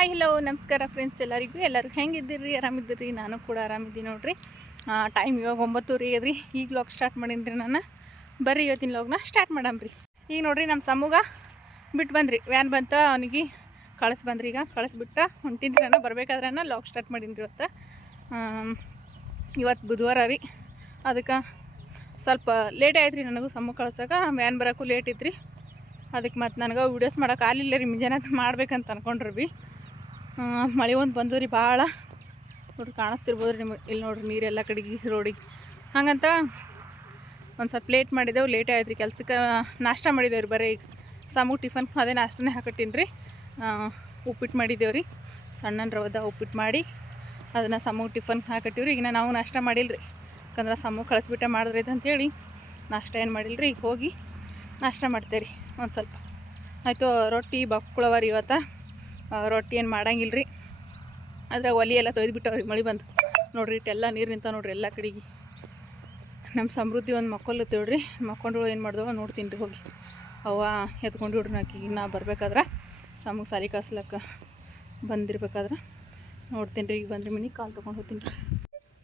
Hi hello ನಮಸ್ಕಾರ friends ಎಲ್ಲರಿಗೂ. ಎಲ್ಲರೂ ಹೆಂಗಿದ್ದೀರಿ? ಆರಾಮಿದ್ದೀರಿ? ನಾನು ಕೂಡ ಆರಾಮಿದ್ದೀನಿ ನೋಡಿರಿ. ಟೈಮ್ ಇವಾಗ ಒಂಬತ್ತುವರೆ ಅದ್ರಿ ಈಗ ಲಾಗ್ ಸ್ಟಾರ್ಟ್ ಮಾಡೀನಿ ನಾನು ಬರ್ರಿ ಇವತ್ತಿನ ಲಾಗ್ನ ಸ್ಟಾರ್ಟ್ ಮಾಡಮ್ರಿ ಈಗ ನೋಡ್ರಿ ನಮ್ಮ ಸಮೂಗ ಬಿಟ್ಟು ಬಂದ್ರಿ. ವ್ಯಾನ್ ಬಂತ, ಅವನಿಗೆ ಕಳಿಸ್ ಬಂದ್ರಿ ಈಗ. ಕಳಿಸ್ಬಿಟ್ಟ ಹೊಂಟಿದ್ರಿ ನಾನು. ಬರ್ಬೇಕಾದ್ರೆ ಲಾಗ್ ಸ್ಟಾರ್ಟ್ ಮಾಡೀನಿ ಇವತ್ತು. ಇವತ್ತು ಬುಧವಾರ ರೀ. ಅದಕ್ಕೆ ಸ್ವಲ್ಪ ಲೇಟ್ ಆಯ್ತು ರೀ ನನಗೂ ಸಮ ಕಳ್ಸೋಕೆ. ವ್ಯಾನ್ ಬರೋಕ್ಕೂ ಲೇಟ್ ಇತ್ತು ರೀ ಅದಕ್ಕೆ ಮತ್ತು ನನಗೆ ವೀಡಿಯೋಸ್ ಮಾಡೋಕೆ ಆಗಲಿಲ್ಲ ರೀ. ಮುಂಜಾನೆ ಮಾಡ್ಬೇಕಂತ ಅನ್ಕೊಂಡ್ರಿ ಬಿ. ಮಳೆ ಒಂದು ರೀ ಭಾಳ ನೋಡಿ ಕಾಣಿಸ್ತಿರ್ಬೋದು ರೀ ನಿಮಗೆ. ಇಲ್ಲಿ ನೋಡ್ರಿ, ನೀರೆಲ್ಲ ಕಡೆಗೆ ರೋಡಿಗೆ. ಹಾಗಂತ ಒಂದು ಸ್ವಲ್ಪ ಲೇಟ್ ಮಾಡಿದೆವು ಲೇಟೇ ಆಯ್ತು ರೀ. ಕೆಲ್ಸಕ್ಕೆ ನಾಷ್ಟ ಮಾಡಿದ್ದೇವೆ ರೀ ಬರೀ ಈಗ. ಸಮೂ ಟಿಫನ್ ಅದೇ ನಾಷ್ಟನೇ ಹಾಕಟ್ಟೀನಿ ರೀ. ಉಪ್ಪಿಟ್ಟು ಮಾಡಿದ್ದೇವೆ ರೀ. ಸಣ್ಣ ರವದ ಉಪ್ಪಿಟ್ಟು ಮಾಡಿ ಅದನ್ನು ಸಮೂ ಟಿಫನ್ ಹಾಕಟ್ಟೀವಿ ರೀ. ಈಗ ನಾವು ನಾಷ್ಟ ಮಾಡಿಲ್ಲ ರೀ ಯಾಕಂದ್ರೆ ಸಮೂ ಕಳಿಸ್ಬಿಟ್ಟೆ ಮಾಡಿದ್ರೈತೆ ಅಂತೇಳಿ ನಾಷ್ಟ ಏನು ಮಾಡಿಲ್ಲ ರೀ ಈಗ ಹೋಗಿ ನಾಷ್ಟ ಮಾಡ್ತೇವೆ ರೀ ಒಂದು ಸ್ವಲ್ಪ. ಆಯಿತು, ರೊಟ್ಟಿ ಬಕ್ಕುಳವ ರೀ ಇವತ್ತು. ರೊಟ್ಟಿ ಏನು ಮಾಡಂಗಿಲ್ಲ ರೀ ಅದ್ರಾಗ ಒಲಿ ಎಲ್ಲ ತೊಯ್ದುಬಿಟ್ಟವ್ರಿ ಮಳೆ ಬಂದು ನೋಡ್ರಿ ಇಟ್ಟೆಲ್ಲ ನೀರು ನಿಂತ ನೋಡ್ರಿ ಎಲ್ಲ ಕಡೆಗೆ. ನಮ್ಮ ಸಮೃದ್ಧಿ ಒಂದು ಮಕ್ಕಳು ರೀ ಮಕ್ಕೊಂಡು ಏನು ಮಾಡ್ದವ ನೋಡ್ತೀನಿ ರೀ ಹೋಗಿ. ಅವ ಎತ್ಕೊಂಡು ಹಿಡ್ರಿ ನಾಕಿ ನಾ ಬರ್ಬೇಕಾದ್ರೆ ಸಮಗ್ ಸಾಲಿ ಕಾಸ್ಲಕ್ಕ ಬಂದಿರ್ಬೇಕಾದ್ರೆ ನೋಡ್ತೀನಿ ರೀ. ಈಗ ಬಂದ್ರಿ ಮನೆ ಕಾಲು ತೊಗೊಂಡು ಹೋಗ್ತೀನಿ ರೀ.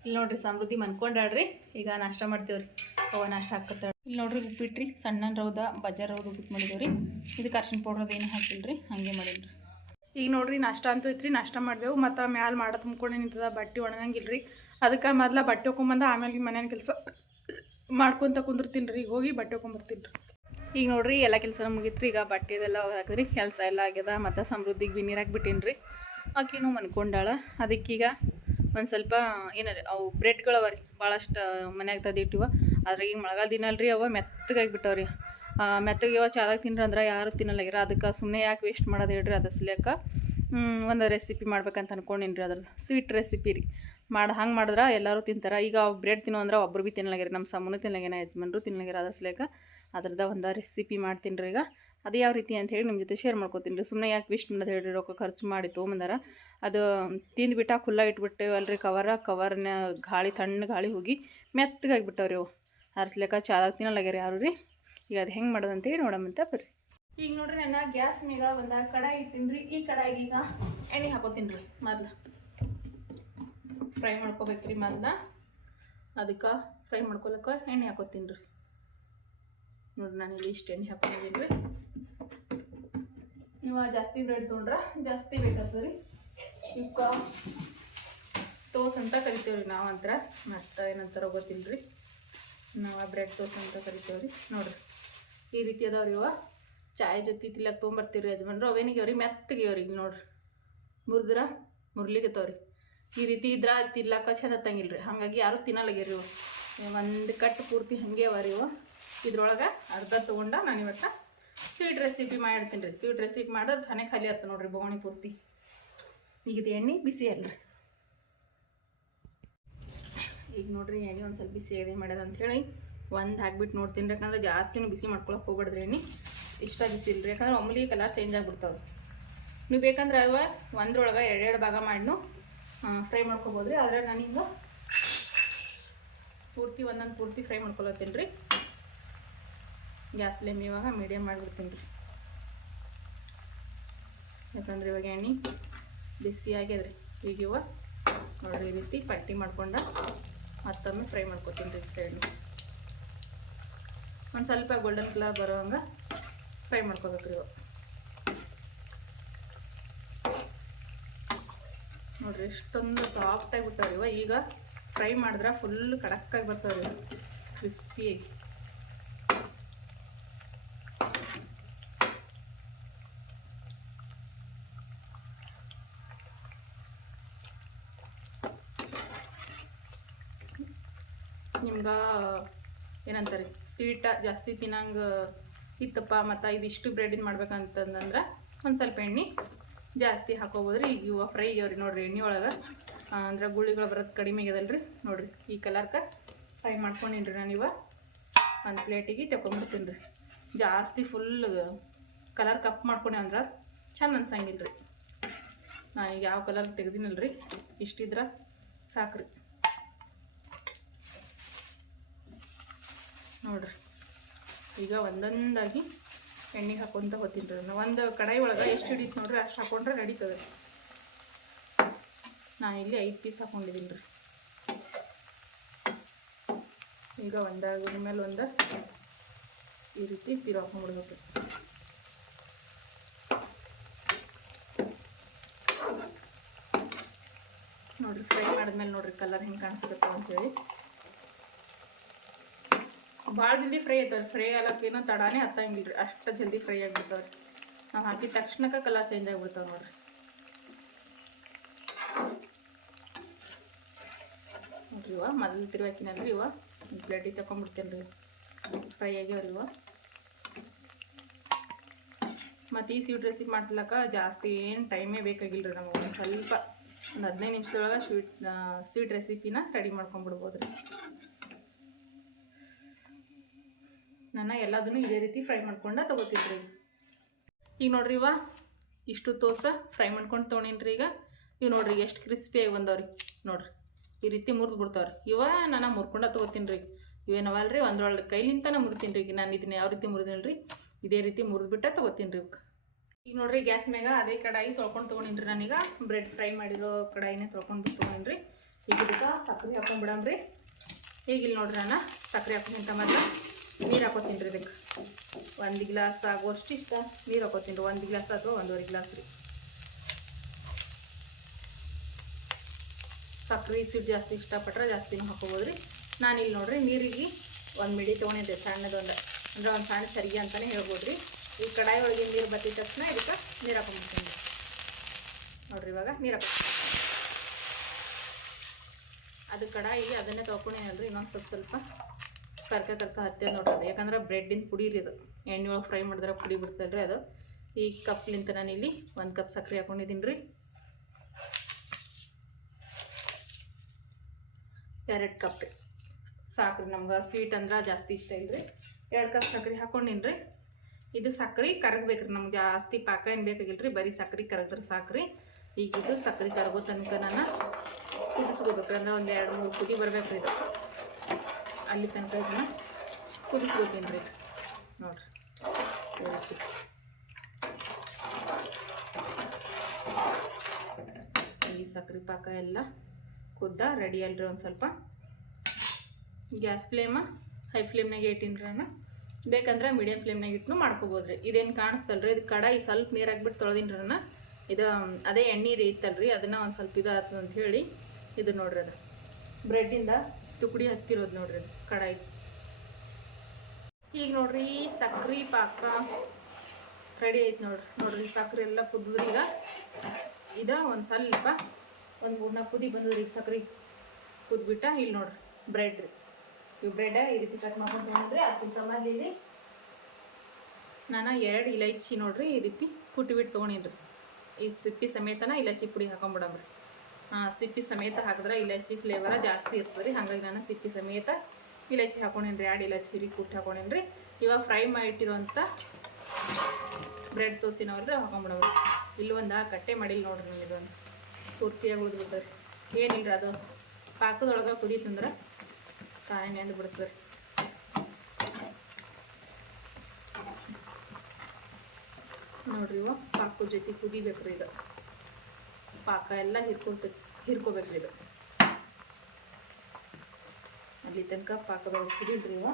ಇಲ್ಲಿ ನೋಡ್ರಿ ಸಮೃದ್ಧಿ ಮನ್ಕೊಂಡಾಡ್ರಿ ಈಗ ನಾಷ್ಟ ಮಾಡ್ತೀವ್ರಿ. ಅವ ನಾಷ್ಟ ಹಾಕತ್ತಾಳ. ಇಲ್ಲಿ ನೋಡ್ರಿ ಉಪ್ಪಿಟ್ಟು ರೀ ಸಣ್ಣ ರೌದ, ಬಜಾರ್ ರೌದ ಉಪ್ಪಿಟ್ಟು ಮಾಡಿದೇವ್ರಿ. ಇದಕ್ಕೆ ಅರ್ಶಿನ ಪೌಡ್ರದ್ದು ಏನು ಹಾಕಿಲ್ಲ ರೀ ಹಾಗೆ ಮಾಡಿಲ್ಲ ರೀ ಈಗ ನೋಡ್ರಿ ನಾಷ್ಟ ಅಂತೂ ಐತ್ರಿ, ನಾಷ್ಟ ಮಾಡಿದೆವು, ಮತ್ತು ಮ್ಯಾಲೆ ಮಾಡ ತುಂಬ್ಕೊಂಡು ನಿಂತದ, ಬಟ್ಟೆ ಒಣಗಂಗಿಲ್ಲ ರೀ ಅದಕ್ಕೆ ಮೊದಲ ಬಟ್ಟೆ ಹೊಕೊಂಬಂದ ಆಮೇಲೆ ಮನೇನ ಕೆಲಸ ಮಾಡ್ಕೊತ ಕುಂದಿರ್ತೀನಿ ರೀ ಹೋಗಿ ಬಟ್ಟೆ ಹೊಕೊಂಬರ್ತೀನಿ ರೀ ಈಗ ನೋಡ್ರಿ ಎಲ್ಲ ಕೆಲಸ ಮುಗಿತ್ರಿ, ಈಗ ಬಟ್ಟೆದೆಲ್ಲ ಹಾಕಿದ್ರಿ ಕೆಲಸ ಎಲ್ಲ ಆಗ್ಯದ, ಮತ್ತು ಸಮೃದ್ಧಿಗೆ ಬಿ ನೀರು ಹಾಕ್ಬಿಟ್ಟಿನಿ ರೀ ಆಕಿನೂ ಮನ್ಕೊಂಡಾಳ ಅದಕ್ಕೀಗ ಒಂದು ಸ್ವಲ್ಪ ಏನಾರ ಅವು ಬ್ರೆಡ್ಗಳವ ರೀ ಭಾಳಷ್ಟು ಮನೆಯಾಗ ತಂದಿಟ್ಟಿವ ಆದ್ರೆ ಈಗ ಮಳೆಗಾಲ ದಿನ ಅಲ್ರಿ ಅವ ಮೆತ್ತಗಾಗಿಬಿಟ್ಟವ್ರಿ ಮೆತ್ತಗೆ ಇವ ಚಾದಾಗ ತಿನ್ರಿ ಅಂದ್ರೆ ಯಾರು ತಿನ್ನಲ್ಲಾಗಿರ ಅದಕ್ಕೆ ಸುಮ್ಮನೆ ಯಾಕೆ ವೇಸ್ಟ್ ಮಾಡೋದು ಹೇಳ್ರಿ ಅದ್ರ ಸಲಕ ಒಂದು ರೆಸಿಪಿ ಮಾಡ್ಬೇಕಂತ ಅನ್ಕೊಂಡಿನ್ರಿ ಅದ್ರ ಅದ್ರದ್ದು ಸ್ವೀಟ್ ರೆಸಿಪಿ ರೀ. ಮಾಡಿ, ಹಂಗೆ ಮಾಡಿದ್ರೆ ಎಲ್ಲರೂ ತಿಂತಾರೆ. ಈಗ ಬ್ರೆಡ್ ತಿನ್ನೋ ಅಂದ್ರೆ ಒಬ್ರು ಭೀ ತಿನ್ನಲಾಗಿರಿ ನಮ್ಮ ಸಮ್ಮನೂ ತಿನ್ನಲಾಗೇನ ಯಜಮಾನ್ರು ತಿನ್ನಲಾಗಿರ ಅದ್ರ ಸಲಕ ಅದ್ರದ್ದು ಒಂದು ರೆಸಿಪಿ ಮಾಡ್ತೀನಿ ರೀ ಈಗ. ಅದು ಯಾವ ರೀತಿ ಅಂತ ಹೇಳಿ ನಿಮ್ಮ ಜೊತೆ ಶೇರ್ ಮಾಡ್ಕೊತೀನಿ ರೀ ಸುಮ್ಮನೆ ಯಾಕೆ ವೇಸ್ಟ್ ಮಾಡೋದು ಹೇಳ್ರಿ, ರೊಕ್ಕ ಖರ್ಚು ಮಾಡಿ ತೊಗೊಂಬಂದಾರ. ಅದು ತಿಂದ್ಬಿಟ್ಟ ಖುಲ್ಲ ಇಟ್ಬಿಟ್ಟೇವಲ್ರಿ ಕವರ ಕವರ್ನ ಗಾಳಿ ತಣ್ಣ ಗಾಳಿ ಹೋಗಿ ಮೆತ್ತಗಾಗಿಬಿಟ್ಟವ್ರಿ ಅವು. ಅರ್ಸ್ಲೇಕ ಚಾದಾಗ ತಿನ್ನಲಾಗ್ಯಾರ ಯಾರು ರೀ? ಈಗ ಅದು ಹೆಂಗೆ ಮಾಡೋದು ಅಂತೇಳಿ ಅಂತ ಬರ್ರಿ. ಈಗ ನೋಡ್ರಿ ನನ್ನ ಗ್ಯಾಸ್ ಮೇಗ ಒಂದು ಕಡಾಯಿ ಇಟ್ಟಿನ್ರಿ. ಈ ಕಡಾಯಿಗೆ ಈಗ ಎಣ್ಣೆ ಹಾಕೋತೀನಿ ರೀ ಮೊದ್ಲು. ಫ್ರೈ ಮಾಡ್ಕೋಬೇಕ್ರಿ ಮೊದ್ಲು. ಅದಕ್ಕೆ ಫ್ರೈ ಮಾಡ್ಕೊಳಕ್ಕೆ ಎಣ್ಣೆ ಹಾಕೋತೀನಿ ರೀ ನೋಡ್ರಿ ನಾನು ಇಲ್ಲಿ ಇಷ್ಟು ಎಣ್ಣೆ ಹಾಕೊಂಡಿದ್ದೀನಿ ರೀ ನೀವು ಜಾಸ್ತಿ ಬ್ರೆಡ್ ತೊಗೊಂಡ್ರೆ ಜಾಸ್ತಿ ಬೇಕಾಗ್ತದೆ ರೀ ಇವಕ್ಕ ಟೋಸ್ ಅಂತ ಕರಿತೀವಿ ರೀ ನಾವಂತ್ರ ಮತ್ತೆ ಏನಂತಾರೋ ಗೊತ್ತಿಲ್ಲ ರೀ ನಾವು ಬ್ರೆಡ್ ತೋಸ್ ಅಂತ ಕರಿತೀವಿ ರೀ ನೋಡ್ರಿ. ಈ ರೀತಿ ಅದಾವ್ರಿ ಇವ ಚಾಯ್ ಜೊತೆ ತಿಲ್ಲಕ್ಕೆ ತೊಗೊಂಬರ್ತೀರಿ ಯಜಮಾನ್ರು. ಅವೇನಿಗೆ ರೀ ಈಗ ನೋಡ್ರಿ. ಮುರಿದ್ರ ಮುರ್ಲಿಗತ್ತವ್ರಿ ಈ ರೀತಿ ಇದ್ರ ತಿಲ್ಲಕ್ಕ ಚಂದ ಹತ್ತಂಗಿಲ್ಲ ರೀ ಹಾಗಾಗಿ ಯಾರು ತಿನ್ನಲಾಗ್ಯಾರ ಇವು. ಒಂದು ಕಟ್ಟು ಪೂರ್ತಿ ಹಾಗೆ ಅವರಿ ಇವು. ಇದ್ರೊಳಗೆ ಅರ್ಧ ತೊಗೊಂಡ ನಾನು ಇವತ್ತು ಸ್ವೀಟ್ ರೆಸಿಪಿ ಮಾಡಿರ್ತೀನಿ ರೀ ಸ್ವೀಟ್ ರೆಸಿಪಿ ಮಾಡಿದ್ರೆ ತಾನೇ ಖಾಲಿ ಆಗ್ತದೆ ನೋಡ್ರಿ ಬೋಗಣಿ ಪೂರ್ತಿ. ಈಗ ಇದು ಎಣ್ಣೆ ಬಿಸಿ ಅಲ್ರಿ. ಈಗ ನೋಡ್ರಿ, ಎಣ್ಣೆ ಒಂದು ಸ್ವಲ್ಪ ಬಿಸಿ ಆಗಿದೆ ಮಾಡ್ಯದ ಅಂಥೇಳಿ ಒಂದು ಹಾಕ್ಬಿಟ್ಟು ನೋಡ್ತೀನಿ. ಯಾಕಂದ್ರೆ ಜಾಸ್ತಿನೂ ಬಿಸಿ ಮಾಡ್ಕೊಳಕ್ಕೆ ಹೋಗ್ಬೇಡ್ರಿ ಎಣ್ಣೆ. ಇಷ್ಟ ಬಿಸಿ ಇಲ್ರಿ. ಯಾಕಂದ್ರೆ ಒಮ್ಮಲಿ ಕಲರ್ ಚೇಂಜ್ ಆಗಿಬಿಡ್ತಾವೆ ನೀವು ಬೇಕಂದ್ರೆ ಅವ ಒಂದ್ರೊಳಗೆ ಎರಡೆರಡು ಭಾಗ ಮಾಡಿನು. ಫ್ರೈ ಮಾಡ್ಕೊಬೋದು ರೀ ಆದರೆ ನಾನೀಗ ಪೂರ್ತಿ ಒಂದೊಂದು ಪೂರ್ತಿ ಫ್ರೈ ಮಾಡ್ಕೊಳತ್ತೀನಿ ರೀ ಗ್ಯಾಸ್ ಫ್ಲೇಮ್ ಇವಾಗ ಮೀಡಿಯಮ್ ಮಾಡಿಬಿಡ್ತೀನಿ ರೀ ಯಾಕಂದ್ರೆ ಇವಾಗ ಎಣ್ಣೆ ಬಿಸಿ ಆಗ್ಯದ್ರಿ. ಈಗ ಇವ ನೋಡ್ರಿ ರೀತಿ ಪಟ್ಟಿ ಮಾಡ್ಕೊಂಡು ಮತ್ತೊಮ್ಮೆ ಫ್ರೈ ಮಾಡ್ಕೊತೀನಿ ರೀ ಸೈಡ್. ಒಂದು ಸ್ವಲ್ಪ ಗೋಲ್ಡನ್ ಕಲರ್ ಬರೋ ಹಂಗೆ ಫ್ರೈ ಮಾಡ್ಕೋಬೇಕು ಇವ ನೋಡ್ರಿ ಎಷ್ಟೊಂದು ಸಾಫ್ಟಾಗಿ ಬಿಟ್ಟವ್ರಿ ಇವ. ಈಗ ಫ್ರೈ ಮಾಡಿದ್ರೆ ಫುಲ್ ಕಡಕ್ಕಾಗಿ ಬರ್ತಾವ್ರಿ. ಕ್ರಿಸ್ಪಿಯಾಗಿ ನಿಮ್ಗೆ ಏನಂತಾರೆ, ಸ್ವೀಟ ಜಾಸ್ತಿ ತಿನ್ನಂಗೆ ಇತ್ತಪ್ಪ, ಮತ್ತು ಇದಿಷ್ಟು ಬ್ರೆಡಿನ ಮಾಡ್ಬೇಕಂತಂದ್ರೆ ಒಂದು ಸ್ವಲ್ಪ ಎಣ್ಣೆ ಜಾಸ್ತಿ ಹಾಕೋಬೋದು ರೀ ಈಗ ಇವ ಫ್ರೈ ಇವ್ರಿ ನೋಡ್ರಿ ಎಣ್ಣೆ ಒಳಗೆ ಅಂದ್ರೆ ಗುಳಿಗಳು ಬರೋದು ಕಡಿಮೆ ಆಗ್ಯದಲ್ರಿ ನೋಡ್ರಿ. ಈ ಕಲರ್ಕ ಫ್ರೈ ಮಾಡ್ಕೊಂಡಿನಿ ರೀ ನಾನು ಇವ. ಒಂದು ಪ್ಲೇಟಿಗೆ ತಗೊಂಡ್ಬಿಡ್ತೀನಿ ರೀ ಜಾಸ್ತಿ ಫುಲ್ ಕಲರ್ ಕಪ್ ಮಾಡ್ಕೊಂಡೆ ಅಂದ್ರೆ ಚಂದ ಅನ್ಸಂಗಿಲ್ಲ ರೀ ನಾನೀಗ ಯಾವ ಕಲರ್ ತೆಗ್ದಿನಲ್ರಿ, ಇಷ್ಟಿದ್ರೆ ಸಾಕು ಸಾಕ್ರಿ. ನೋಡ್ರಿ. ಈಗ ಒಂದೊಂದಾಗಿ ಎಣ್ಣೆಗೆ ಹಾಕೊಂತ ಹೋಗ್ತೀನಿ ರೀ ಒಂದು ಕಡಾಯಿ ಒಳಗೆ ಎಷ್ಟು ಹಿಡಿತು ನೋಡ್ರಿ, ಅಷ್ಟು ಹಾಕೊಂಡ್ರೆ ನಡೀತದೆ ನಾನು ಇಲ್ಲಿ ಐದು ಪೀಸ್ ಹಾಕೊಂಡಿದ್ದೀನಿ ರೀ. ಈಗ ಒಂದಾಗಿ ಮೇಲೆ ಒಂದು ಈ ರೀತಿ ತಿರು ಹಾಕೊಂಡ್ಬಿಡ್ಬೇಕು ನೋಡ್ರಿ ಫ್ರೈ ಮಾಡಿದ್ಮೇಲೆ ನೋಡ್ರಿ ಕಲರ್ ಹೆಂಗೆ ಕಾಣಿಸುತ್ತೆ ಅಂತೇಳಿ. ಭಾಳ ಜಲ್ದಿ ಫ್ರೈ ಆಯ್ತವ್ರಿ ಫ್ರೈ ಆಗಕ್ಕೇನೋ ತಡಾನೇ ಹತ್ತಂಗಿಲ್ಲ ರೀ ಅಷ್ಟು ಜಲ್ದಿ ಫ್ರೈ ಆಗಿಬಿಡ್ತಾವ್ರಿ. ನಾವು ಹಾಕಿದ ತಕ್ಷಣಕ್ಕೆ ಕಲರ್ ಚೇಂಜ್ ಆಗಿಬಿಡ್ತಾವೆ ನೋಡ್ರಿ. ನೋಡ್ರಿ ಇವ, ಮೊದಲು ರೀ ಇವ. ಪ್ಲೇಟಿಗೆ ತಗೊಂಡ್ಬಿಡ್ತೇನೆ ರೀ ಫ್ರೈ ಆಗ್ಯಾವ್ರಿ ಇವ. ಮತ್ತು ಈ ಸ್ವೀಟ್ ರೆಸಿಪಿ ಮಾಡ್ಲಕ್ಕ ಜಾಸ್ತಿ ಏನು ಟೈಮೇ ಬೇಕಾಗಿಲ್ಲ ರೀ ನಮಗೆ. ಒಂದು ಸ್ವಲ್ಪ, ಒಂದು ಹದಿನೈದು ನಿಮಿಷದೊಳಗೆ ಸ್ವೀಟ್ ಸ್ವೀಟ್ ರೆಸಿಪಿನ ರೆಡಿ ಮಾಡ್ಕೊಂಡ್ಬಿಡ್ಬೋದು ರೀ ನಾನು ಎಲ್ಲದನ್ನು ಇದೇ ರೀತಿ ಫ್ರೈ ಮಾಡ್ಕೊಂಡು ತೊಗೋತಿದ್ರಿ. ಈಗ ನೋಡ್ರಿ ಇವ, ಇಷ್ಟು ತೋಸ ಫ್ರೈ ಮಾಡ್ಕೊಂಡು ತೊಗೊಂಡಿನ್ರಿ ಈಗ. ಇವು ನೋಡ್ರಿ ಎಷ್ಟು ಕ್ರಿಸ್ಪಿಯಾಗಿ ಬಂದವ್ರಿ. ನೋಡ್ರಿ, ಈ ರೀತಿ ಮುರಿದು ಬಿಡ್ತಾವ್ರಿ. ಇವ ನಾನು ಮುರ್ಕೊಂಡ ತೊಗೋತೀನಿ ರೀ ಇವೇನವಲ್ರಿ ಒಂದ್ರೊಳಗೆ ಕೈಲಿಂತನ ಮುರಿತೀನಿ ರೀ ನಾನು ಇದನ್ನ ಯಾವ ರೀತಿ ಮುರಿದಿಲ್ಲ ರೀ ಇದೇ ರೀತಿ ಮುರಿದ್ಬಿಟ್ಟ ತೊಗೋತೀನಿ ರೀ ಈಗ ನೋಡ್ರಿ ಗ್ಯಾಸ್ ಮ್ಯಾಗ ಅದೇ ಕಡಾಯಿ ತೊಳ್ಕೊಂಡು ತೊಗೊಂಡಿನ್ರಿ ನಾನೀಗ ಬ್ರೆಡ್ ಫ್ರೈ ಮಾಡಿರೋ ಕಡಾಯಿನೇ ತೊಳ್ಕೊಂಡು ತೊಗೊಂಡಿನ್ರಿ. ಈಗ ಇದಕ್ಕೆ ಸಕ್ಕರೆ ಹಾಕೊಂಡ್ಬಿಡಮ್ರಿ ಈಗ ಇಲ್ಲಿ ನೋಡ್ರಿ ನಾನು ಸಕ್ಕರೆ ಹಾಕೊಂಡಿಂತ ಮೊದಲು ನೀರು ಹಾಕೋತೀನಿ ರೀ ಅದಕ್ಕೆ ಒಂದು ಗ್ಲಾಸ್ ಆಗುವಷ್ಟು ಇಷ್ಟ. ನೀರು ಹಾಕೋತೀನಿ ರೀ. ಒಂದು ಗ್ಲಾಸ್ ಅಥವಾ ಒಂದೂವರೆ ಗ್ಲಾಸ್ ರೀ. ಸಕ್ಕರೆ ಸ್ವೀಟ್ ಜಾಸ್ತಿ ಇಷ್ಟಪಟ್ರೆ ಜಾಸ್ತಿ ಹಾಕೋಬೋದು ರೀ. ನಾನು ಇಲ್ಲಿ ನೋಡ್ರಿ ನೀರಿಗೆ ಒಂದು ಮಿಡಿ ತೊಗೊಂಡಿದ್ದೆ ಸಣ್ಣದೊಂದು ಅಂದ್ರೆ ಒಂದು ಸಣ್ಣ ಸರಿಗೆ ಅಂತಲೇ ಹೇಳ್ಬೋದು ರೀ. ಈ ಕಡಾಯಿ ಒಳಗೆ ನೀರು ಬತ್ತಿದ ತಕ್ಷಣ ಇದಕ್ಕೆ ನೀರು ಹಾಕೊಂಡ್ಬಿಡ್ತೀನಿ ನೋಡ್ರಿ ಇವಾಗ ನೀರು ಹಾಕೋ ಅದು ಕಡಾಯಿಗೆ ಅದನ್ನೇ ತೊಗೊಂಡೇನಲ್ರಿ ಇನ್ನೊಂದು ಸ್ವಲ್ಪ ಸ್ವಲ್ಪ. ಕರ್ಕ ಕರ್ಕ ಹತ್ತೆ ನೋಡ್ರಿ ಯಾಕಂದ್ರೆ ಬ್ರೆಡ್ಡಿನ ಪುಡಿ ರೀ ಅದು. ಎಣ್ಣೆ ಒಳಗೆ ಫ್ರೈ ಮಾಡಿದ್ರೆ ಪುಡಿ ಬಿಡ್ತಲ್ರಿ ಅದು. ಈ ಕಪ್ಲಿಂತ ನಾನು ಇಲ್ಲಿ ಒಂದು ಕಪ್ ಸಕ್ಕರೆ ಹಾಕೊಂಡಿದ್ದೀನಿ ರೀ. ಎರಡು ಕಪ್ ರೀ. ಸಾಕ್ರಿ ನಮ್ಗೆ ಸ್ವೀಟ್ ಅಂದ್ರೆ ಜಾಸ್ತಿ ಇಷ್ಟ ಇಲ್ರಿ ಎರಡು ಕಪ್ ಸಕ್ಕರೆ ಹಾಕೊಂಡಿನಿ ರೀ. ಇದು ಸಕ್ಕರೆ ಕರಗಬೇಕ್ರಿ ನಮ್ಗೆ ಜಾಸ್ತಿ ಪಾಕ ಏನು ಬೇಕಾಗಿಲ್ರಿ ರೀ. ಬರೀ ಸಕ್ಕರೆ ಕರಗಿದ್ರೆ ಸಾಕ್ರಿ. ಈಗ ಇದು ಸಕ್ಕರೆ ಕರಗೋ ತನಕ ನಾನು ಕುದಿಸ್ಕೋಬೇಕ್ರಿ. ಅಂದ್ರೆ ಒಂದು ಎರಡು ಮೂರು ಕುದಿ ಬರ್ಬೇಕ್ರಿ ಇದು. ಅಲ್ಲಿ ತನಕ ಇದನ್ನ ಕುದಿಸ್ಕೋತೀನಿ ರೀ ನೋಡ್ರಿ. ಈ ಸಕ್ರೆ ಪಾಕ ಎಲ್ಲ ಕುದ್ದ ರೆಡಿ ಅಲ್ರಿ ಒಂದು ಸ್ವಲ್ಪ. ಗ್ಯಾಸ್ ಫ್ಲೇಮ ಹೈ ಫ್ಲೇಮ್ನಾಗೆ ಇಟ್ಟಿನ್ರಿ ನಾನು ಬೇಕಂದ್ರೆ ಮೀಡಿಯಮ್ ಫ್ಲೇಮ್ನಾಗ ಇಟ್ಟು ಮಾಡ್ಕೋಬೋದು ರೀ ಇದೇನು ಕಾಣಿಸ್ತಲ್ರಿ? ಇದು ಕಡಾಯಿ ಸ್ವಲ್ಪ ನೀರು ಹಾಕ್ಬಿಟ್ಟು ತೊಳೆದಿನ್ರಿ ನಾನು ಇದು ಅದೇ ಎಣ್ಣೆ ರೀ ಇತ್ತಲ್ರಿ. ಅದನ್ನು ಒಂದು ಸ್ವಲ್ಪ ಇದು ಆಯ್ತು ಅಂತ ಹೇಳಿ ಇದು ನೋಡ್ರಿ ಅದು. ಬ್ರೆಡ್ಡಿಂದ ತುಕಡಿ ಹತ್ತಿರೋದು ನೋಡ್ರಿ ಕಡಾಯಿ. ಈಗ ನೋಡ್ರಿ ಸಕ್ರೆ ಪಾಕ ರೆಡಿ ಐತೆ ನೋಡ್ರಿ. ನೋಡ್ರಿ ಸಕ್ರೆ ಎಲ್ಲ ಕುದ್ರಿ ಈಗ. ಇದ ಒಂದು ಸ್ವಲ್ಪ, ಒಂದು ಮೂರ್ನಾಲ್ಕು ಕುದಿ ಬಂದದ್ರಿ ಸಕ್ರೆ ಕುದ್ಬಿಟ್ಟ ಇಲ್ಲಿ ನೋಡ್ರಿ ಬ್ರೆಡ್. ರೀ ಇವು ಬ್ರೆಡ್ ಈ ರೀತಿ ಕಟ್ ಮಾಡ್ಕೊಂಡು ತೊಗೊಂಡ್ರಿ ಅದಕ್ಕಿಂತ ಮೊದ್ಲು ಇಲ್ಲಿ ನಾನು ಎರಡು ಇಲೈಚಿ ನೋಡ್ರಿ ಈ ರೀತಿ ಕುಟ್ಟಿಬಿಟ್ಟು ತೊಗೊಂಡಿನ್ರಿ. ಈ ಸಿಪ್ಪಿ ಸಮೇತನ ಇಲೈಚಿ ಪುಡಿ ಹಾಕೊಂಬಿಡಮ್ರಿ ಸಿಪ್ಪಿ ಸಮೇತ ಹಾಕಿದ್ರೆ ಇಲಾಚಿ ಫ್ಲೇವರ ಜಾಸ್ತಿ ಇರ್ತದೆ ರೀ. ಹಾಗಾಗಿ ನಾನು ಸಿಪ್ಪಿ ಸಮೇತ ಇಲೈಚಿ ರೀ ಎರಡು ಇಲಾಚಿ ರೀ ಕುಟ್ಟಿ ಹಾಕೊಂಡಿನ್ರಿ. ಇವಾಗ ಫ್ರೈ ಮಾಡಿಟ್ಟಿರೋಂಥ ಬ್ರೆಡ್ ತೋಸಿನವ್ರಿ ಹಾಕೊಂಬಿಡವ್ರಿ ಇಲ್ಲಿ ಒಂದು ಕಟ್ಟೆ ಮಾಡಿಲ್ಲ ನೋಡ್ರಿ ನಾನು ಇದೊಂದು. ಪೂರ್ತಿಯಾಗಿ ಉಳಿದ್ಬಿಡ್ತಾರೆ ಏನಿಲ್ಲ ಅದು? ಪಾಕದೊಳಗೆ ಕುದೀತಂದ್ರೆ ಕಾಯಿನೇ ನೆಂದು ಬಿಡ್ತದೆ ನೋಡ್ರಿ ಇವು ಪಾಕದ ಜೊತೆ ಕುದಿಬೇಕ್ರಿ ಇದು. ಪಾಕ ಎಲ್ಲ ಹಿರ್ಕೊಂತ ಹಿರ್ಕೋಬೇಕ್ರಿ ಇದು. ಅಲ್ಲಿ ತನಕ ಪಾಕ ಬೆಳೆಸ್ತಿದ್ರಿ ಇವ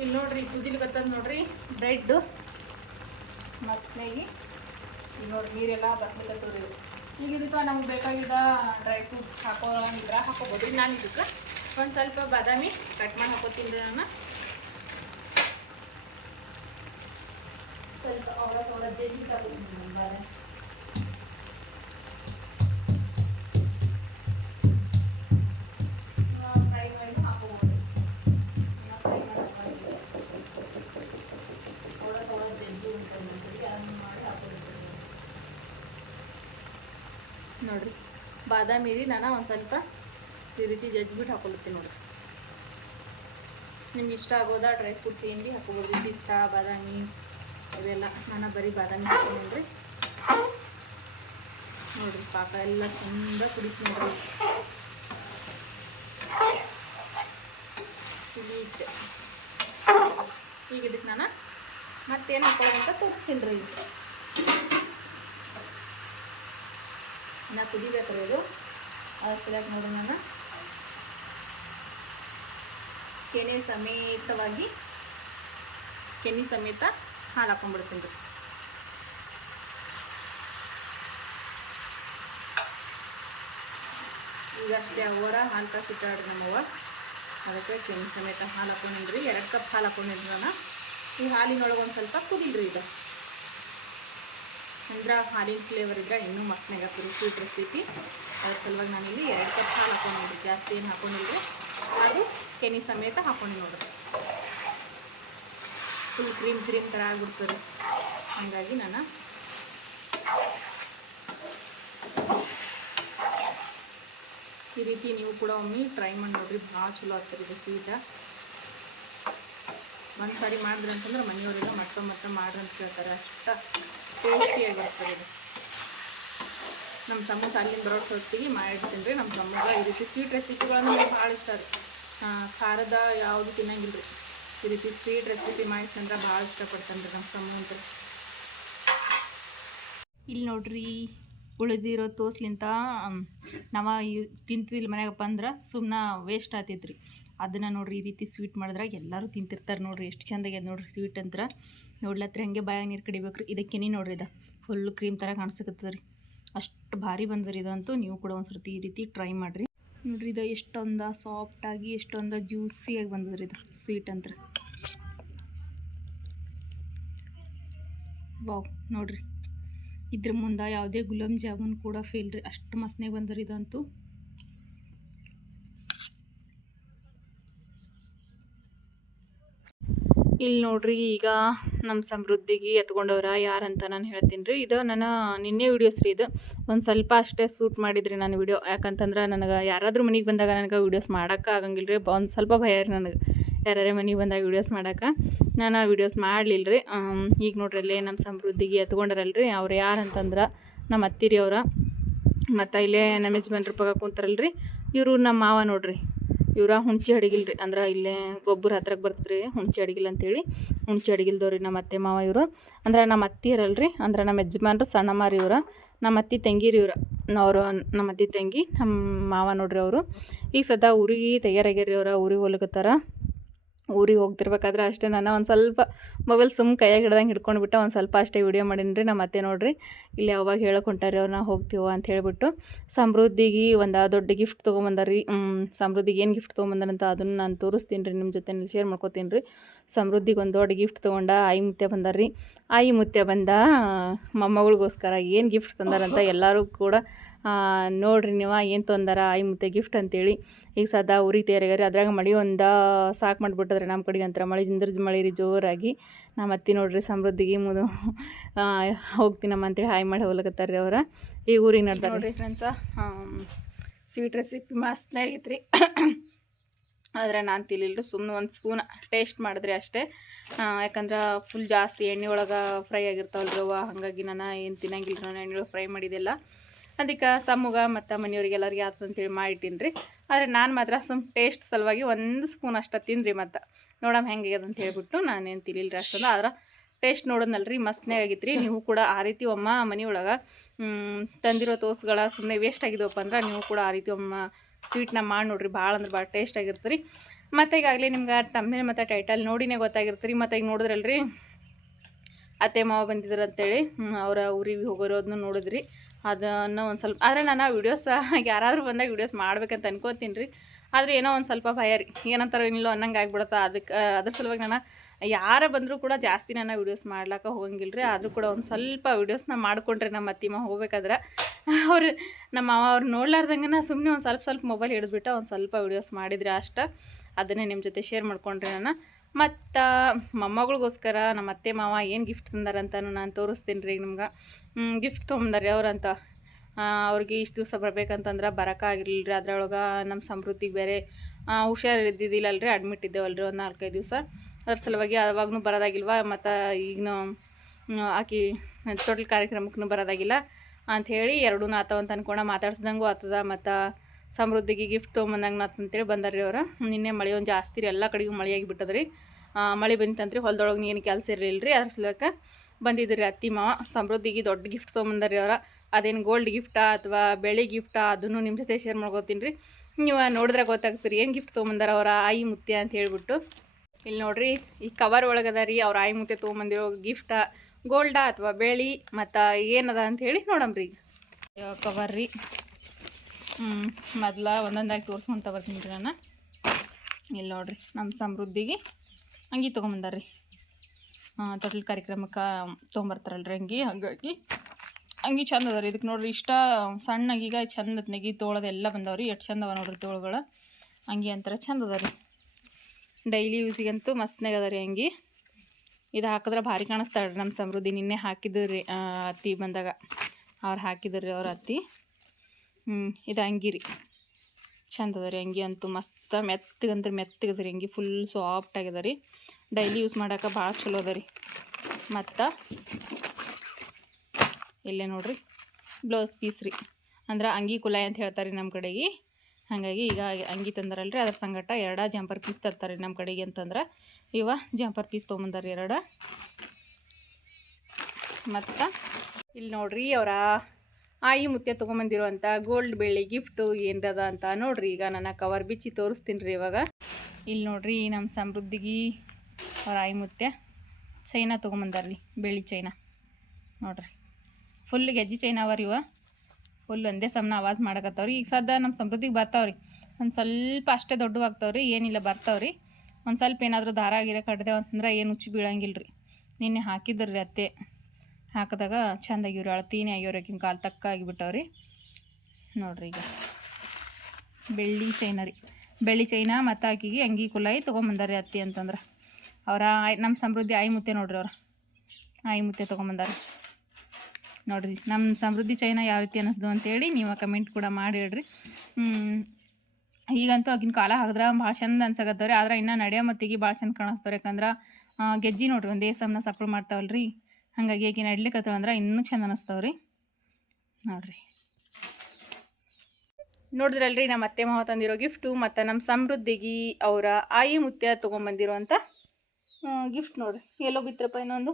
ಇಲ್ಲಿ ನೋಡ್ರಿ ಕುದಿಲಿಗತ್ತದ ನೋಡ್ರಿ ಬ್ರೆಡ್ ಮಸ್ತ್ನಾಗಿ. ಇಲ್ಲಿ ನೋಡ್ರಿ, ನೀರೆಲ್ಲ ಬರ್ಲಿಕ್ಕತ್ತದ್ರಿ ಈಗ ಇದು ನಮ್ಗೆ ಬೇಕಾಗಿದ್ದ ಡ್ರೈ ಫ್ರೂಟ್ಸ್ ಹಾಕೋಂಗಿದ್ರೆ ಹಾಕೋಬೋದು. ನಾನು ಇದಕ್ಕೆ ಒಂದು ಸ್ವಲ್ಪ ಬಾದಾಮಿ ಕಟ್ ಮಾಡಿ ಹಾಕೋತೀನಿ ರೀ ನಾನು. ಸ್ವಲ್ಪ ಅವರ ಅವರ ಜೇಜಿ ಬಾದಾಮಿ. ನೋಡ್ರಿ. ಬಾದಾಮಿ ರೀ ನಾನು ಒಂದು ಸ್ವಲ್ಪ ಈ ರೀತಿ ಜಜ್ಬಿಟ್ಟು ಹಾಕೊಳ್ತೀನಿ ನೋಡಿರಿ. ನಿಮ್ಗೆ ಇಷ್ಟ ಆಗೋದ ಡ್ರೈ ಫ್ರೂಟ್ಸ್ ಏನು ಭೀ ಹಾಕೋಬೋದು, ಪಿಸ್ತಾ, ಬಾದಾಮಿ ಇದೆಲ್ಲ ನಾನು ಬರೀ ಬಾದಾಮಿ ಹಾಕೊಂಡ್ರಿ ನೋಡಿರಿ. ಪಾಕ ಎಲ್ಲ ಚಂದ ಕುಡಿತೀನಿ ನೋಡ್ರಿ. ಸ್ವೀಟ್ ಈಗ ಇದಕ್ಕೆ ನಾನು ಮತ್ತೇನು ಹಾಕೊಳ್ಳೋ ಅಂತ ತೋರಿಸ್ತೀನಿ ರೀ. ಇನ್ನು ಕುದಿಬೇಕ್ರಿ ಅದು. ಅದ್ರ ನೋಡಿ ನಾನು ಕೆನೆ ಸಮೇತವಾಗಿ, ಕೆನೆ ಸಮೇತ ಹಾಲು ಹಾಕೊಂಡ್ಬಿಡ್ತೀನಿ ರೀ. ಈಗ ಅಷ್ಟೇ ಅವರ ಹಾಲು ಕಾಸಿಟ್ಟಾಡ್ರಿ ನಮ್ಮವ್ವ. ಅದಕ್ಕೆ ಕೆನೆ ಸಮೇತ ಹಾಲು ಹಾಕೊಂಡಿದ್ರಿ ಎರಡು ಕಪ್ ಹಾಲು ಹಾಕೊಂಡಿದ್ರಿ ನಾನು ಈ ಹಾಲಿನೊಳಗೆ ಒಂದು ಸ್ವಲ್ಪ ಕುದಿಲ್ರಿ ಇದು ಅಂದ್ರೆ ಹಾಲಿನ ಫ್ಲೇವರ್ ಇದ್ರೆ ಇನ್ನೂ ಮಸ್ತ್ನಾಗ ನೆಗತ್ತೆ ರೆಸಿಪಿ ಅದ್ರ ಸಲುವಾಗಿ ನಾನಿಲ್ಲಿ ಎರಡು ಕಪ್ ಹಾಲು ಹಾಕೊಂಡಿದ್ರಿ ಜಾಸ್ತಿ ಏನು ಹಾಕೊಂಡಿದ್ರೆ ಅದು ಕೆನಿ ಸಮೇತ ಹಾಕೊಂಡು ನೋಡ್ರಿ ಫುಲ್ ಕ್ರೀಮ್ ಕ್ರೀಮ್ ಥರ ಆಗ್ಬಿಡ್ತದೆ ಹಾಗಾಗಿ ನಾನು ಈ ರೀತಿ ನೀವು ಕೂಡ ಒಮ್ಮೆ ಟ್ರೈ ಮಾಡಿ ನೋಡ್ರಿ. ಭಾಳ ಚಲೋ ಆಗ್ತದೆ ಇದು ಸ್ವೀಟ ಒಂದು ಸಾರಿ ಅಂತಂದ್ರೆ ಮನೆಯವರೆಲ್ಲ ಮತ್ತೆ ಮತ್ತೆ ಮಾಡ್ರಿ ಅಂತ ಕೇಳ್ತಾರೆ. ಅಷ್ಟು ಟೇಸ್ಟಿಯಾಗಿ ಬರ್ತದೆ. ನಮ್ಮ ಸಮೋಸ ಅಲ್ಲಿಂದ ಬರೋ ಹೊತ್ತಿಗೆ ಮಾಡಿರ್ತೀನಿ ರೀ. ನಮ್ಮ ಸಮೋಸ ಈ ರೀತಿ ಸ್ವೀಟ್ ರೆಸಿಪಿಗಳನ್ನು ನನಗೆ ಭಾಳ ಇಷ್ಟ ರೀ. ಖಾರದ ಯಾವುದು ತಿನ್ನಂಗಿಲ್ಲ ರೀ. ಈ ರೀತಿ ಸ್ವೀಟ್ ರೆಸಿಪಿ ಮಾಡಿಸ್ತಂದ್ರೆ ಭಾಳ ಇಷ್ಟಪಡ್ತಾನೆ ರೀ ನಮ್ಮ ಸಮೂಹ ಇಲ್ಲಿ ನೋಡ್ರಿ, ಉಳಿದಿರೋ ತೋಸ್ಲಿಂತ ನಾವ ತಿಂತಿಲ್ಲ ಮನೆಯಾಗಪ್ಪ ಅಂದ್ರೆ ಸುಮ್ಮನೆ ವೇಸ್ಟ್ ಆತೈತ್ರಿ. ಅದನ್ನು ನೋಡ್ರಿ ಈ ರೀತಿ ಸ್ವೀಟ್ ಮಾಡಿದ್ರೆ ಎಲ್ಲರೂ ತಿಂತಿರ್ತಾರೆ ನೋಡ್ರಿ. ಎಷ್ಟು ಚಂದಾಗ್ಯದ ನೋಡ್ರಿ ಸ್ವೀಟ್ ಅಂತ ನೋಡ್ಲತ್ರ ಹಂಗೆ ಬಾಯಾಗ ನೀರು ಕಡಿಬೇಕ್ರಿ. ಇದಕ್ಕೇನೆ ನೋಡ್ರಿ ಇದು. ಫುಲ್ ಕ್ರೀಮ್ ಥರ ಕಾಣಿಸಕತ್ತದ ರೀ ಅಷ್ಟು ಭಾರಿ ಬಂದ್ರಿ ಇದಂತೂ ನೀವು ಕೂಡ ಒಂದ್ಸರ್ತಿ ಈ ರೀತಿ ಟ್ರೈ ಮಾಡಿರಿ. ನೋಡ್ರಿ ಇದು ಎಷ್ಟೊಂದು ಸಾಫ್ಟಾಗಿ ಎಷ್ಟೊಂದು ಜ್ಯೂಸಿಯಾಗಿ ಬಂದದ್ರಿ ಇದು. ಸ್ವೀಟ್ ಅಂತ ವಾವ್ ನೋಡ್ರಿ. ಇದ್ರ ಮುಂದೆ ಯಾವುದೇ ಗುಲಾಬ್ ಜಾಮೂನ್ ಕೂಡ ಫೇಲ್ ರೀ. ಅಷ್ಟು ಮಸ್ನಾಗ ಬಂದ್ರಿ ಇದಂತೂ ಇಲ್ಲಿ ನೋಡ್ರಿ ಈಗ ನಮ್ಮ ಸಮೃದ್ಧಿಗೆ ಎತ್ಕೊಂಡವ್ರ ಯಾರಂತ ನಾನು ಹೇಳ್ತೀನಿ ರೀ. ಇದು ನನ್ನ ನಿನ್ನೆ ವಿಡಿಯೋಸ್ ರೀ ಇದು. ಒಂದು ಸ್ವಲ್ಪ ಅಷ್ಟೇ ಸೂಟ್ ಮಾಡಿದ್ರಿ ನಾನು ವಿಡಿಯೋ ಯಾಕಂತಂದ್ರೆ ನನಗೆ ಯಾರಾದರೂ ಮನೆಗೆ ಬಂದಾಗ ನನಗೆ ವಿಡಿಯೋಸ್ ಮಾಡೋಕೆ ಆಗಂಗಿಲ್ಲ ರೀ. ಒಂದು ಸ್ವಲ್ಪ ಭಯ ರೀ ನನಗೆ. ಯಾರ್ಯಾರೇ ಮನೆಗೆ ಬಂದಾಗ ವಿಡಿಯೋಸ್ ಮಾಡೋಕೆ ನಾನು ಆ ವಿಡಿಯೋಸ್ ಮಾಡಲಿಲ್ಲ ರೀ. ಈಗ ನೋಡ್ರಿ ಅಲ್ಲೇ ನಮ್ಮ ಸಮೃದ್ಧಿಗೆ ಎತ್ಕೊಂಡರಲ್ರಿ ಅವ್ರು ಯಾರಂತಂದ್ರೆ ನಮ್ಮ ಅತ್ತಿರಿ ಅವ್ರ ಮತ್ತು ಇಲ್ಲೇ ನಮ್ಮ ಯಜಮಾನ್ರ ಪಕ್ಕ ಕುಂತಾರಲ್ರಿ. ಇವರು ನಮ್ಮ ಮಾವ ನೋಡ್ರಿ. ಇವ್ರ ಹುಣ್ಚಿ ಅಡಿಗಿಲ್ ರೀ ಅಂದ್ರೆ ಇಲ್ಲೇ ಗೊಬ್ಬರ ಹತ್ರಕ್ಕೆ ಬರ್ತದೆ ರೀ ಹುಣ್ಚಿ ಅಡಿಗಿಲ್ ಅಂತೇಳಿ. ಹುಣ್ಚಿ ಅಡಿಗಿಲ್ದವ್ರಿ ನಮ್ಮ ಅತ್ತೆ ಮಾವ ಇವರು. ಅಂದ್ರೆ ನಮ್ಮ ಅತ್ತಿಯರಲ್ರಿ ಅಂದ್ರೆ ನಮ್ಮ ಯಜಮಾನ್ರು ಸಣ್ಣ ಮಾರಿ ಇವ್ರ. ನಮ್ಮ ಅತ್ತಿ ತಂಗಿರಿ ಇವ್ರು. ಅವರು ನಮ್ಮ ಅತ್ತಿ ತಂಗಿ, ನಮ್ಮ ಮಾವ ನೋಡ್ರಿ ಅವರು. ಈಗ ಸದಾ ಊರಿಗೆ ತಯಾರಾಗ್ಯಾರಿ ಅವ್ರ. ಊರಿಗೆ ಹೋಗ್ಲಿಕತ್ತಾರ. ಊರಿಗೆ ಹೋಗ್ತಿರ್ಬೇಕಾದ್ರೆ ಅಷ್ಟೇ. ನಾನು ಒಂದು ಸ್ವಲ್ಪ ಮೊಬೈಲ್ ಸುಮ್ಮ ಕೈಯಾಗ ಹಿಡ್ದಂಗೆ ಹಿಡ್ಕೊಂಡು ಬಿಟ್ಟು ಒಂದು ಸ್ವಲ್ಪ ಅಷ್ಟೇ ವೀಡಿಯೋ ಮಾಡೀನಿ ರೀ ನಮ್ಮ ಅತ್ತೆ ನೋಡ್ರಿ ಇಲ್ಲಿ ಅವಾಗ ಹೇಳಕ್ಕೆ ಹೊಂಟಾರಿ ಅವ್ರು ನಾವು ಹೋಗ್ತೀವ ಅಂತ ಹೇಳಿಬಿಟ್ಟು ಸಮೃದ್ಧಿಗೆ ಒಂದು ದೊಡ್ಡ ಗಿಫ್ಟ್ ತೊಗೊಂಬಂದಾರಿ ಸಮೃದ್ಧಿಗೆ ಏನು ಗಿಫ್ಟ್ ತೊಗೊಂಬಂದಾರಂತ ಅದನ್ನು ನಾನು ತೋರಿಸ್ತೀನಿ ರೀ ನಿಮ್ಮ ಜೊತೆ ಶೇರ್ ಮಾಡ್ಕೋತೀನಿ ರೀ ಸಮೃದ್ಧಿಗೆ ಒಂದು ದೊಡ್ಡ ಗಿಫ್ಟ್ ತೊಗೊಂಡ ಆಯಿ ಮುತ್ತೆ ಬಂದಾರ್ರಿ. ಆಯಿ ಮುತ್ತೆ ಬಂದ, ಮೊಮ್ಮಗಳಿಗೋಸ್ಕರ ಏನು ಗಿಫ್ಟ್ ತಂದಾರಂತ ಎಲ್ಲರೂ ಕೂಡ ನೋಡ್ರಿ ನೀವು ಏನು ತೊಂದಾರ ಆಯಿ ಮುತ್ತೆ ಗಿಫ್ಟ್ ಅಂತೇಳಿ. ಈಗ ಸದಾ ಉರಿ ತಯಾರಾಗ್ಯಾರ ಅದ್ರಾಗ ಮಳೆ ಒಂದು ಸಾಕು ಮಾಡಿಬಿಟ್ಟದ್ರಿ ನಮ್ಮ ಕಡೆಗೆ ಅಂತ. ಮಳೆ ಜಿಂದ್ರದ ಮಳೆ ರೀ ಜೋರಾಗಿ. ನಮ್ಮ ಅತ್ತಿ ನೋಡ್ರಿ ಸಮೃದ್ಧಿಗೆ ಮುದು ಹೋಗ್ತೀನಮ್ಮ ಅಂತೇಳಿ ಹಾಯ್ ಮಾಡಿ ಹೋಗ್ಲಕತ್ತಾರ ರೀ ಅವ್ರ. ಈಗ ಊರಿಗೆ ನೋಡ್ತಾರೆ ನೋಡ್ರಿ ಫ್ರೆಂಡ್ಸ ಸ್ವೀಟ್ ರೆಸಿಪಿ ಮಸ್ತ್ ಆಗೈತ್ರಿ ಆದರೆ ನಾನು ತಿಲಿಲ್ರಿ ಸುಮ್ಮನೆ ಒಂದು ಸ್ಪೂನ್ ಟೇಸ್ಟ್ ಮಾಡಿದ್ರಿ ಅಷ್ಟೇ. ಯಾಕಂದ್ರೆ ಫುಲ್ ಜಾಸ್ತಿ ಎಣ್ಣೆ ಒಳಗೆ ಫ್ರೈ ಆಗಿರ್ತಾವಲ್ರಿ ಅವ ಹಾಗಾಗಿ ನಾನು ಏನು ತಿನ್ನಂಗಿಲ್ಲ ನಾನು ಎಣ್ಣೆ ಫ್ರೈ ಮಾಡಿದ್ದೆಲ್ಲ. ಅದಕ್ಕೆ ಸಮ್ಮುಗ ಮತ್ತು ಮನೆಯವ್ರಿಗೆ ಎಲ್ಲರಿಗೆ ಆತು ಅಂತೇಳಿ ಮಾಡಿಟ್ಟೀನಿ ರೀ ಆದರೆ ನಾನು ಮಾತ್ರ ಸುಮ್ ಟೇಸ್ಟ್ ಸಲುವಾಗಿ ಒಂದು ಸ್ಪೂನ್ ಅಷ್ಟು ತಿನ್ನಿರಿ ಮತ್ತು. ನೋಡಮ್ಮ ಹೆಂಗೆ ಅಂತ ಹೇಳ್ಬಿಟ್ಟು ನಾನೇನು ತಿಲಿಲ್ಲ ರೀ ಅಷ್ಟೊಂದು. ಆದ್ರೆ ಟೇಸ್ಟ್ ನೋಡೋದಲ್ರಿ ಮಸ್ತ್ನೇ ಆಗಿತ್ತು ರೀ ನೀವು ಕೂಡ ಆ ರೀತಿ ಒಮ್ಮ ಮನೆಯೊಳಗೆ ತಂದಿರೋ ತೋಸುಗಳ ಸುಮ್ಮನೆ ವೇಸ್ಟ್ ಆಗಿದ್ದವಪ್ಪ ಅಂದ್ರೆ ನೀವು ಕೂಡ ಆ ರೀತಿ ಒಮ್ಮ ಸ್ವೀಟ್ನ ಮಾಡಿ ನೋಡ್ರಿ, ಭಾಳ ಅಂದ್ರೆ ಭಾಳ ಟೇಸ್ಟ್ ರೀ ಮತ್ತು ಈಗಾಗಲೇ ನಿಮ್ಗೆ ತಮ್ಮನೇ ಮತ್ತು ಟೈಟಲ್ ನೋಡಿನೇ ಗೊತ್ತಾಗಿರ್ತೀರಿ ಮತ್ತು ಈಗ ನೋಡಿದ್ರಲ್ರಿ, ಅತ್ತೆ ಮಾವ ಬಂದಿದ್ರು ಅಂತೇಳಿ ಅವರ ಊರಿಗೆ ಹೋಗಿರೋದನ್ನು ನೋಡಿದ್ರಿ. ಅದನ್ನು ಒಂದು ಸ್ವಲ್ಪ, ಆದರೆ ನಾನು ವಿಡಿಯೋಸ್ ಯಾರಾದರೂ ಬಂದಾಗ ವಿಡಿಯೋಸ್ ಮಾಡ್ಬೇಕಂತ ಅನ್ಕೋತೀನಿ ರೀ ಆದರೆ ಏನೋ ಒಂದು ಸ್ವಲ್ಪ ಭಯ ರೀ. ಏನಂತಾರೆ ಇಲ್ಲೋ ಅನ್ನಂಗೆ ಆಗ್ಬಿಡುತ್ತೆ. ಅದಕ್ಕೆ ಅದ್ರ ಸಲುವಾಗಿ ನಾನು ಯಾರ ಬಂದರೂ ಕೂಡ ಜಾಸ್ತಿ ನಾನು ವೀಡಿಯೋಸ್ ಮಾಡ್ಲಾಕ ರೀ ಆದರೂ ಕೂಡ ಒಂದು ಸ್ವಲ್ಪ ವೀಡಿಯೋಸ್ನ ಮಾಡ್ಕೊಂಡ್ರೆ ನಮ್ಮ ಅತ್ತಿಮ್ಮ ಹೋಗ್ಬೇಕಾದ್ರೆ ಅವ್ರು ನಮ್ಮ ಮಾವ ಅವ್ರು ನೋಡ್ಲಾರ್ದಂಗೆ ಸುಮ್ಮನೆ ಒಂದು ಸ್ವಲ್ಪ ಸ್ವಲ್ಪ ಮೊಬೈಲ್ ಹಿಡಿದ್ಬಿಟ್ಟು ಒಂದು ಸ್ವಲ್ಪ ವೀಡಿಯೋಸ್ ಮಾಡಿದ್ರೆ ಅಷ್ಟ ಅದನ್ನೇ ನಿಮ್ಮ ಜೊತೆ ಶೇರ್ ಮಾಡ್ಕೊಂಡ್ರೆ ನಾನು. ಮತ್ತು ಮೊಮ್ಮಗಳಿಗೋಸ್ಕರ ನಮ್ಮ ಅತ್ತೆ ಮಾವ ಏನು ಗಿಫ್ಟ್ ತಂದಾರಂತನೂ ನಾನು ತೋರಿಸ್ತೀನಿ ರೀ ನಿಮ್ಗೆ. ಗಿಫ್ಟ್ ತೊಗೊಂಬಂದಾರೆ ಅವ್ರಂತ. ಅವ್ರಿಗೆ ಇಷ್ಟು ದಿವಸ ಬರ್ಬೇಕಂತಂದ್ರೆ ಬರೋಕ್ಕಾಗಿರ್ಲಿಲ್ಲ ರೀ ಅದ್ರೊಳಗೆ ನಮ್ಮ ಸಮೃದ್ಧಿಗೆ ಬೇರೆ ಹುಷಾರು ಇದ್ದಿದ್ದಿಲ್ಲಲ್ರಿ ಅಡ್ಮಿಟ್ ಇದ್ದೇವಲ್ರಿ ಒಂದು ನಾಲ್ಕೈದು ದಿವಸ. ಅದ್ರ ಸಲುವಾಗಿ ಅವಾಗೂ ಬರೋದಾಗಿಲ್ವ? ಮತ್ತು ಈಗನೂ ಆಕಿ ಟೋಟಲ್ ಕಾರ್ಯಕ್ರಮಕ್ಕೂ ಬರೋದಾಗಿಲ್ಲ ಅಂಥೇಳಿ ಎರಡೂ ಆತವಂತ ಅನ್ಕೊಂಡು ಮಾತಾಡ್ಸ್ದಂಗೂ ಆಗ್ತದ. ಮತ್ತು ಸಮೃದ್ಧಿಗೆ ಗಿಫ್ಟ್ ತೊಗೊಂಬಂದಂಗೆ ಅಂತೇಳಿ ಬಂದಾರ್ರಿ ಅವರು. ನಿನ್ನೆ ಮಳೆ ಒಂದು ಜಾಸ್ತಿ ರೀ, ಎಲ್ಲ ಕಡೆಗೂ ಮಳೆಯಾಗಿ ಬಿಟ್ಟದ್ರಿ ಮಳೆ ಬಂತಂತ್ರಿ ಹೊಲದೊಳಗೆ ಏನು ಕೆಲಸ ಇರಲಿಲ್ಲ ರೀ ಅದ್ರ ಸಲುವಾಗಿ ಬಂದಿದ್ರಿ ಅತ್ತಿ ಮಾವ. ಸಮೃದ್ಧಿಗೆ ದೊಡ್ಡ ಗಿಫ್ಟ್ ತೊಗೊಂಬಂದಾರ್ರಿ ಅವ್ರ. ಅದೇನು ಗೋಲ್ಡ್ ಗಿಫ್ಟಾ ಅಥವಾ ಬೆಳೆ ಗಿಫ್ಟಾ ಅದನ್ನು ನಿಮ್ಮ ಜೊತೆ ಶೇರ್ ಮಾಡ್ಕೋತೀನಿ ರೀ. ನೀವು ನೋಡಿದ್ರೆ ಗೊತ್ತಾಗ್ತೀರಿ ಏನು ಗಿಫ್ಟ್ ತೊಗೊಂಬಂದಾರ ಅವರ ಆಯಿ ಮುತ್ತೆ ಅಂತ ಹೇಳ್ಬಿಟ್ಟು. ಇಲ್ಲಿ ನೋಡ್ರಿ, ಈ ಕವರ್ ಒಳಗದ ರೀ, ಅವ್ರ ಆಯಿ ಮುತ್ತೆ ತೊಗೊಂಬಂದಿರೋ ಗಿಫ್ಟಾ ಗೋಲ್ಡಾ ಅಥವಾ ಬೆಳ್ಳಿ, ಮತ್ತು ಏನದ ಅಂತ ಹೇಳಿ ನೋಡಮ್ರಿ ಈಗ ಕವರ್ ರೀ. ಹ್ಞೂ ಮೊದಲ ಒಂದೊಂದಾಗಿ ತೋರಿಸ್ಕೊಂತ ಬರ್ತೀನಿ ರೀ ನಾನು. ಇಲ್ಲಿ ನೋಡ್ರಿ ನಮ್ಮ ಸಮೃದ್ಧಿಗೆ ಅಂಗಿ ತೊಗೊಂಬಂದಾರ್ರಿ ತೊಟ್ಲ ಕಾರ್ಯಕ್ರಮಕ್ಕೆ ತೊಗೊಂಬರ್ತಾರಲ್ರಿ ಅಂಗಿ, ಹಾಗಾಗಿ ಅಂಗಿ ಚಂದ ಅದ ರೀ ಇದಕ್ಕೆ ನೋಡ್ರಿ ಇಷ್ಟ ಸಣ್ಣಗೆ ಈಗ ಚಂದ ನೆಗಿ ತೋಳದೆಲ್ಲ ರೀ ಎಷ್ಟು ಚಂದವ ನೋಡ್ರಿ ತೋಳುಗಳು. ಅಂಗಿ ಅಂತಾರೆ ಚಂದ ಅದ ರೀ ಡೈಲಿ ಯೂಸಿಗಂತೂ ಮಸ್ತ್ನಾಗ ಅದ ರೀ ಅಂಗಿ. ಇದು ಹಾಕಿದ್ರೆ ಭಾರಿ ಕಾಣಿಸ್ತಾಳ್ರಿ ನಮ್ಮ ಸಮೃದ್ಧಿ. ನಿನ್ನೆ ಹಾಕಿದ್ದು ರೀ ಅತ್ತಿ ಬಂದಾಗ. ಅವ್ರು ಹಾಕಿದ್ರು ರೀ ಅವ್ರ ಅತ್ತಿ. ಹ್ಞೂ ಇದು ಅಂಗಿ ರೀ. ಚಂದ ಅದ ರೀ ಅಂಗಿ ಅಂತೂ ಮಸ್ತ್ ಮೆತ್ತಗಂದ್ರೆ ಮೆತ್ತಗದ ರೀ ಅಂಗಿ. ಫುಲ್ ಸಾಫ್ಟ್ ಆಗ್ಯದ ರೀ ಡೈಲಿ ಯೂಸ್ ಮಾಡೋಕೆ ಭಾಳ ಚಲೋ ಅದ ರೀ ಮತ್ತು ಇಲ್ಲೇ ನೋಡ್ರಿ. ಬ್ಲೌಸ್ ಪೀಸ್ ರೀ. ಅಂದ್ರೆ ಅಂಗಿ ಕುಲಾಯಿ ಅಂತ ಹೇಳ್ತಾರೆ ನಮ್ಮ ಕಡೆಗೆ. ಹಾಗಾಗಿ ಈಗ ಅಂಗಿ ತಂದರಲ್ರಿ. ಅದ್ರ ಸಂಗಟ ಎರಡ ಜಂಪರ್ ಪೀಸ್ ತರ್ತಾರೆ ನಮ್ಮ ಕಡೆಗೆ ಅಂತಂದ್ರೆ. ಇವ ಜಂಪರ್ ಪೀಸ್ ತೊಗೊಂಬಂದಾರ ಎರಡ. ಮತ್ತು ಇಲ್ಲಿ ನೋಡ್ರಿ ಅವರ ಆಯಿ ಮುತ್ತೆ ತೊಗೊಂಬಂದಿರುವಂಥ ಗೋಲ್ಡ್ ಬೆಳ್ಳಿ ಗಿಫ್ಟು ಏನದ ಅಂತ ನೋಡ್ರಿ. ಈಗ ನನ್ನ ಕವರ್ ಬಿಚ್ಚಿ ತೋರಿಸ್ತೀನಿ ರೀ ಇವಾಗ. ಇಲ್ಲಿ ನೋಡ್ರಿ ನಮ್ಮ ಸಮೃದ್ಧಿಗೆ ಅವ್ರ ಆಯಿ ಮುತ್ತೆ ಚೈನಾ ತೊಗೊಂಬಂದಾರ್ರಿ. ಬೆಳ್ಳಿ ಚೈನಾ. ನೋಡ್ರಿ. ಫುಲ್ ಗೆಜ್ಜಿ ಚೈನ್ ಅವ ಇವ. ಫುಲ್ ಒಂದೇ ಸಮನ ಆವಾಜ್ ಮಾಡಕತ್ತವ್ರಿ. ಈಗ ಸದ್ಯ ನಮ್ಮ ಸಮೃದ್ಧಿಗೆ ಬರ್ತಾವ್ರಿ. ಒಂದು ಸ್ವಲ್ಪ ಅಷ್ಟೇ ದೊಡ್ಡವಾಗ್ತಾವ್ರಿ, ಏನಿಲ್ಲ ಬರ್ತಾವ್ರಿ. ಒಂದು ಸ್ವಲ್ಪ ಏನಾದರೂ ದಾರ ಗಿರ ಕಡ್ದೇವು ಅಂತಂದ್ರೆ ಏನು ಉಚ್ಚಿ ಬೀಳಂಗಿಲ್ಲ ರೀ ನಿನ್ನೆ ಹಾಕಿದ್ರಿ ಅತ್ತೆ. ಹಾಕಿದಾಗ ಚಂದ ಆಗಿವ್ರಿ, ಅಳತೀನೇ ಆಗ್ಯವ್ರಿ ಆಕಿನ ಕಾಲು ತಕ್ಕ ಆಗಿಬಿಟ್ಟವ್ರಿ. ನೋಡ್ರಿ ಈಗ. ಬೆಳ್ಳಿ ಚೈನ ರೀ. ಬೆಳ್ಳಿ ಚೈನ ಮತ್ತು ಆಕಿಗೆ ಅಂಗಿ ಕುಲಾಯಿ ತೊಗೊಂಬಂದಾರಿ ಅತ್ತಿ ಅಂತಂದ್ರೆ. ಅವರ ನಮ್ಮ ಸಮೃದ್ಧಿ ಆಯಿ ಮುತ್ತೆ ನೋಡ್ರಿ ಅವ್ರ. ಆಯಿ ಮುತ್ತೆ ನೋಡ್ರಿ ನಮ್ಮ ಸಮೃದ್ಧಿ ಚೈನ ಯಾವ ರೀತಿ ಅನ್ನಿಸ್ದು ಅಂತೇಳಿ ನೀವು ಕಮೆಂಟ್ ಕೂಡ ಮಾಡಿ ಹೇಳ್ರಿ. ಈಗಂತೂ ಆಗಿನ ಕಾಲ ಹಾಕಿದ್ರೆ ಭಾಳ ಚಂದ ಅನ್ಸಕತ್ತವ್ರಿ, ಆದ್ರೆ ಇನ್ನೂ ನಡೆಯೋ ಮತ್ತಿಗೆ ಭಾಳ ಚಂದ ಕಾಣಿಸ್ತಾರೆ ಯಾಕಂದ್ರೆ ಗೆಜ್ಜಿ ನೋಡ್ರಿ, ಒಂದು ಸಮನ ಸಪ್ಳು ಮಾಡ್ತಾವಲ್ರಿ. ಹಾಗಾಗಿ ಆಕಿ ನಡ್ಲಿಕ್ಕತ್ತವ ಅಂದ್ರೆ ಇನ್ನೂ ಚಂದ ಅನ್ನಿಸ್ತಾವ್ರಿ ನೋಡ್ರಿ. ನೋಡಿದ್ರಲ್ರಿ ನಮ್ಮ ಅತ್ತೆ ಮಾವ ತಂದಿರೋ ಗಿಫ್ಟು ಮತ್ತು ನಮ್ಮ ಸಮೃದ್ಧಿಗೆ ಅವರ ಆಯಿ ಮುತ್ಯ ತೊಗೊಂಬಂದಿರುವಂಥ ಗಿಫ್ಟ್ ನೋಡಿರಿ. ಎಲ್ಲೋ ಬಿತ್ತರಪ್ಪ ಇನ್ನೊಂದು?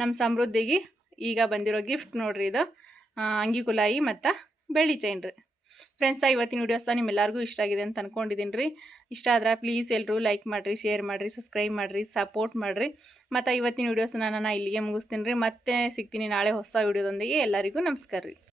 ನಮ್ಮ ಸಮೃದ್ಧಿಗೆ ಈಗ ಬಂದಿರೋ ಗಿಫ್ಟ್ ನೋಡ್ರಿ ಇದು. ಅಂಗಿ ಕುಲಾಯಿ ಮತ್ತು ಬೆಳ್ಳಿ ಚೈನ್ ರೀ. ಫ್ರೆಂಡ್ಸ ಇವತ್ತಿನ ವಿಡಿಯೋಸ ನಿಮ್ಮೆಲ್ಲರಿಗೂ ಇಷ್ಟ ಆಗಿದೆ ಅಂತ ಅಂದ್ಕೊಂಡಿದ್ದೀನಿ ರೀ. ಇಷ್ಟ ಆದ್ರೆ ಪ್ಲೀಸ್ ಎಲ್ಲರೂ ಲೈಕ್ ಮಾಡಿರಿ ಶೇರ್ ಮಾಡಿರಿ ಸಬ್ಸ್ಕ್ರೈಬ್ ಮಾಡಿರಿ ಸಪೋರ್ಟ್ ಮಾಡಿರಿ. ಮತ್ತು ಇವತ್ತಿನ ವಿಡಿಯೋಸ್ನ ನಾನು ಇಲ್ಲಿಗೆ ಮುಗಿಸ್ತೀನಿ ರೀ. ಮತ್ತೆ ಸಿಗ್ತೀನಿ ನಾಳೆ ಹೊಸ ವಿಡಿಯೋದೊಂದಿಗೆ ಎಲ್ಲರಿಗೂ ನಮಸ್ಕಾರ ರೀ.